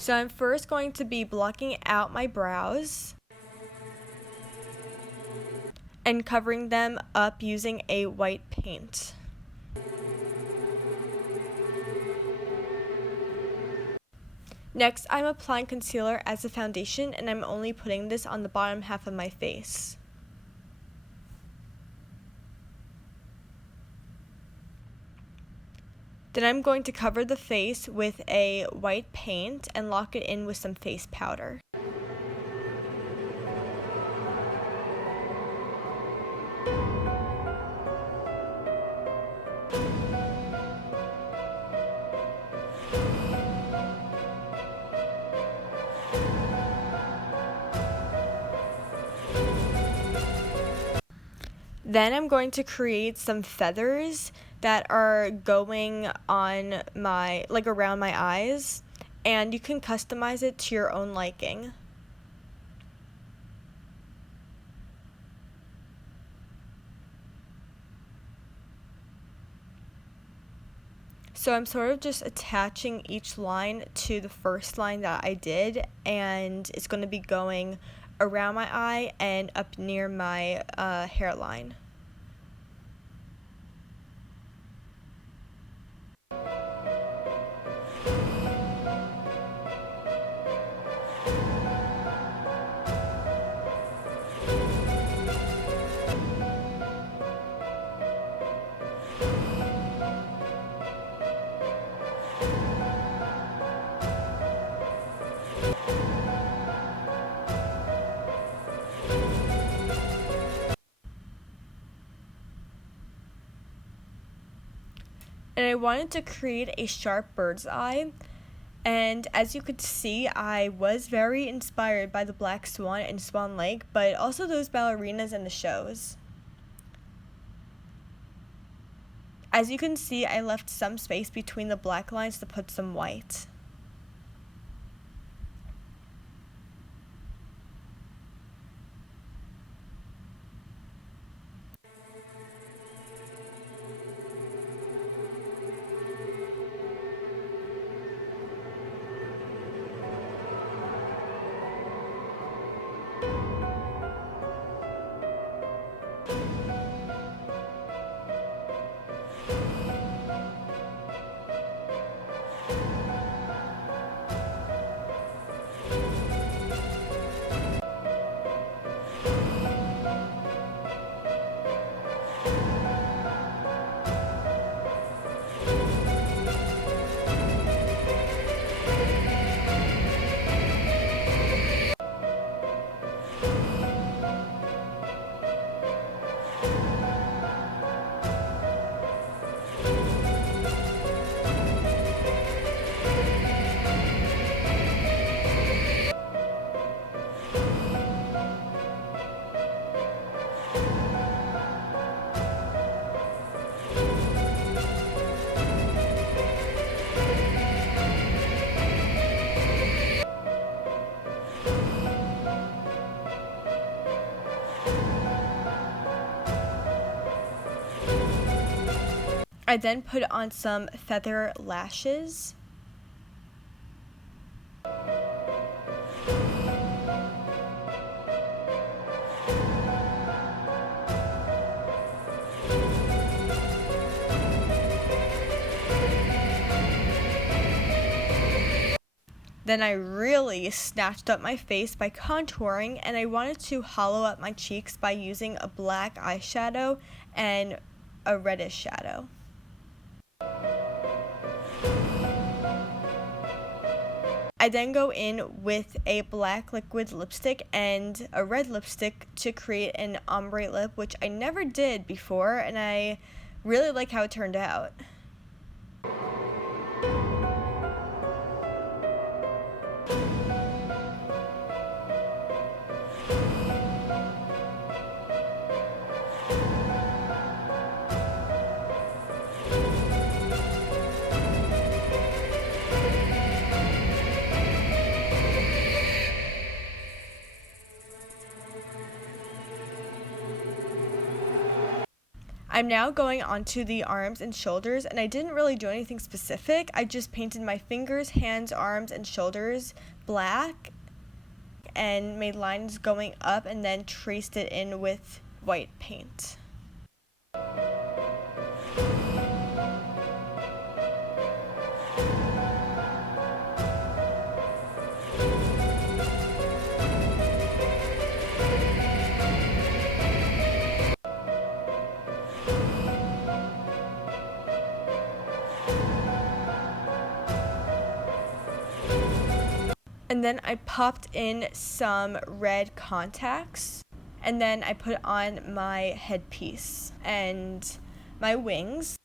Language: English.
So I'm first going to be blocking out my brows and covering them up using a white paint. Next, I'm applying concealer as a foundation, and I'm only putting this on the bottom half of my face. Then I'm going to cover the face with a white paint and lock it in with some face powder. Then I'm going to create some feathers that are going on around my eyes, and you can customize it to your own liking. So I'm sort of just attaching each line to the first line that I did, and it's going to be going around my eye and up near my hairline. And I wanted to create a sharp bird's eye, and as you could see, I was very inspired by the Black Swan and Swan Lake, but also those ballerinas in the shows. As you can see, I left some space between the black lines to put some white. I then put on some feather lashes. Then I really snatched up my face by contouring, and I wanted to hollow up my cheeks by using a black eyeshadow and a reddish shadow. I then go in with a black liquid lipstick and a red lipstick to create an ombre lip, which I never did before, and I really like how it turned out. I'm now going onto the arms and shoulders, and I didn't really do anything specific. I just painted my fingers, hands, arms, and shoulders black and made lines going up and then traced it in with white paint. And then I popped in some red contacts, and then I put on my headpiece and my wings.